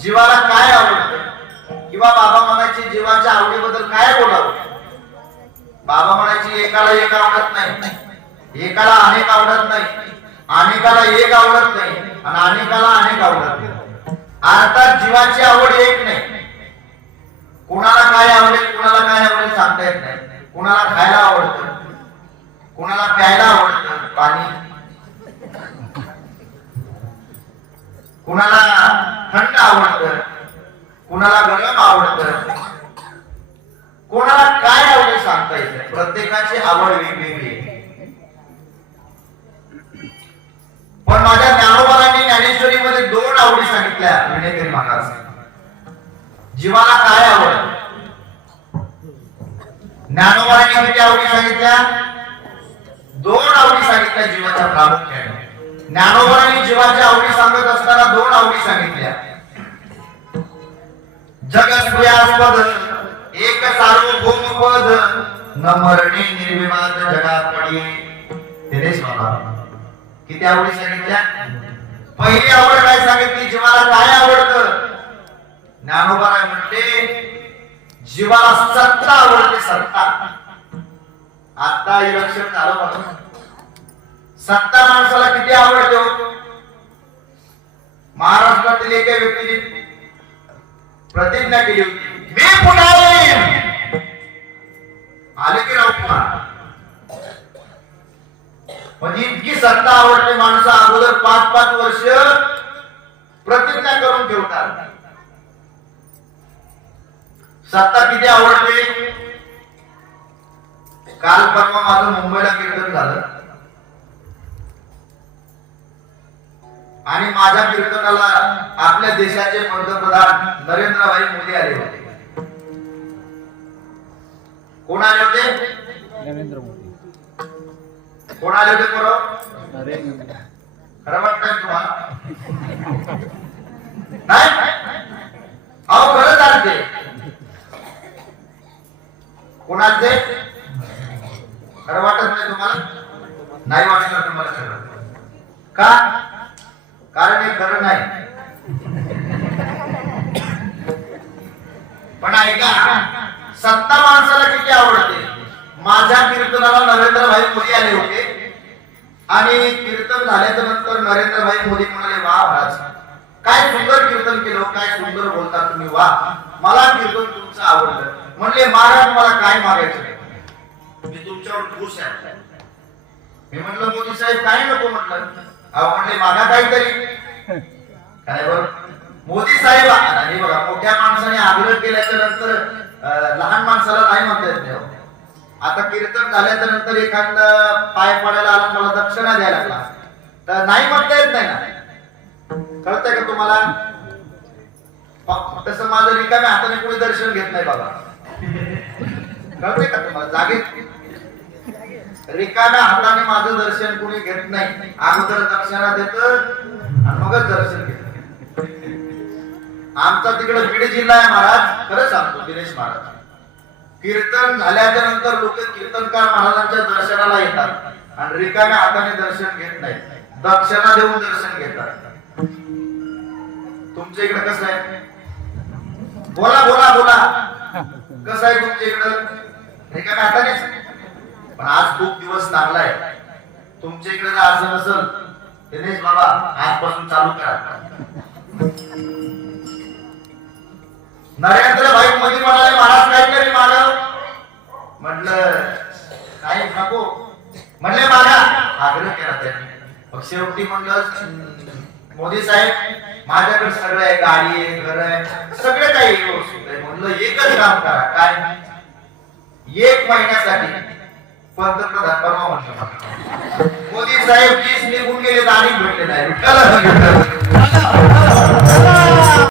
जीवाला काय आवडतं? किंवा बाबा म्हणायचे जीवाच्या आवडीबद्दल काय बोलावं? बाबा म्हणायची एकाला एक आवडत नाही. एकाला अनेक आवडत नाही. अनेकाला एक आवडत नाही. आणि अनेकाला अनेक आवडत नाही. अर्थात जीवाची आवड एक नाही. कुणाला काय आवडेल कुणाला काय आवडेल सांगता येत नाही. कुणाला खायला आवडतं कुणाला प्यायला आवडतं पाणी. कुणाला थंड आवडतं. कुणाला गरम आवडतं. कोणाला काय आवडेल सांगता येत प्रत्येकाची आवड वेगवेगळी पण माझ्या ज्ञानोबारांनी ज्ञानेश्वरीमध्ये दोन आवडी सांगितल्या विनेकरी महाराज. जीवाला काय आवड? ज्ञानोबारांनी किती आवडी सांगितल्या? दोन आवडी सांगितल्या जीवाच्या प्रामुख्याने. ज्ञानोबरांनी जीवाच्या आवडी सांगत असताना दोन आवडी सांगितल्या. जगस्पद एक सार्वभौम पद न मरणे निर्विवाद जगात पडी. दिनेश किती आवडी सांगितल्या? पहिली आवड काय सांगितली? जीवाला काय आवडतं? ज्ञानोबराय म्हणते जीवाला सत्ता आवडते सत्ता. आता इलेक्शन झालं म्हणून सत्ता माणसाला किती आवडते हो? महाराष्ट्रातील एका व्यक्तीने प्रतिज्ञा केली होती. मी पुन्हा येईन आले की राव म्हणजे इतकी सत्ता आवडते माणसं अगोदर पाच पाच वर्ष प्रतिज्ञा करून ठेवतात. सत्ता किती आवडते? काल परवा माझं मुंबईला कीर्तन झालं. आणि माझ्या कीर्तनाला आपल्या देशाचे पंतप्रधान नरेंद्रभाई मोदी आले होते. कोण आले होते? नरेंद्र मोदी. कोण आले होते बरोबर खरं वाटतंय तुम्हाला? नाही? अहो खरं चालते कोणाचे खरं वाटत नाही तुम्हाला? नाही वाटत तुम्हाला खरं का? कारण हे खरं नाही. पण ऐका सत्ता माणसाला किती आवडते? माझ्या कीर्तनाला नरेंद्रभाई मोदी आले होते. आणि कीर्तन झाल्याच्यानंतर नरेंद्रभाई मोदी म्हणाले वा महाराज काय सुंदर कीर्तन केलं काय सुंदर बोलता तुम्ही वा. मला कीर्तन तुमचं आवडलं. म्हणले महाराज मला काय मागायचं? मी तुमच्यावर खुश आहे. मी म्हटलं मोदी साहेब काय नको म्हटलं? म्हणले मागा काहीतरी. काय बरं? मोदी साहेब आणि बघा मोठ्या माणसाने आग्रह केल्याच्यानंतर लहान माणसाला नाही म्हणता येत नाही हो. आता कीर्तन झाल्याच्यानंतर एखादा पाय पडायला आला मला दक्षिणा द्यायला लागला. तर नाही म्हणता येत नाही ना. कळतंय का तुम्हाला? तसं माझं रिकाम्या हाताने कोणी दर्शन घेत नाही बाबा. कळतंय का तुम्हाला? जागेत रिकाम्या हाताने माझं दर्शन कोणी घेत नाही. अगोदर दक्षिणा देत आणि मगच दर्शन घेत आमचा तिकडे बीड जिल्हा आहे महाराज. खरं सांगतो दिनेश महाराज. कीर्तन झाल्याच्यानंतर लोक कीर्तनकार महाराजांच्या दर्शनाला येतात आणि रिकाम्या हाताने दर्शन घेत नाही. दक्षिणा देऊन दर्शन घेतात. तुमच्या इकडे कसं आहे? बोला बोला बोला. कसं आहे तुमच्या इकडं? रिकाम्या हातानेच? पण आज खूप दिवस चांगला आहे तुमच्या इकडे जर असं नसल दिनेश बाबा आजपासून चालू करा. नरेंद्र भाई मोदी म्हणाले महाराज काहीतरी मागव म्हटलं काही नको. म्हणले मागा. आग्रह केला त्यांनी. मग शेवटी म्हणलं मोदी साहेब माझ्याकडे सगळं आहे गाडी आहे घर आहे सगळं काही व्यवस्थित आहे हो. म्हणलं एकच काम करा काय? एक महिन्यासाठी. पंतप्रधान बनवा म्हणलं मोदी साहेब तीस निघून गेले आणि भेटले नाही. विठ्ठला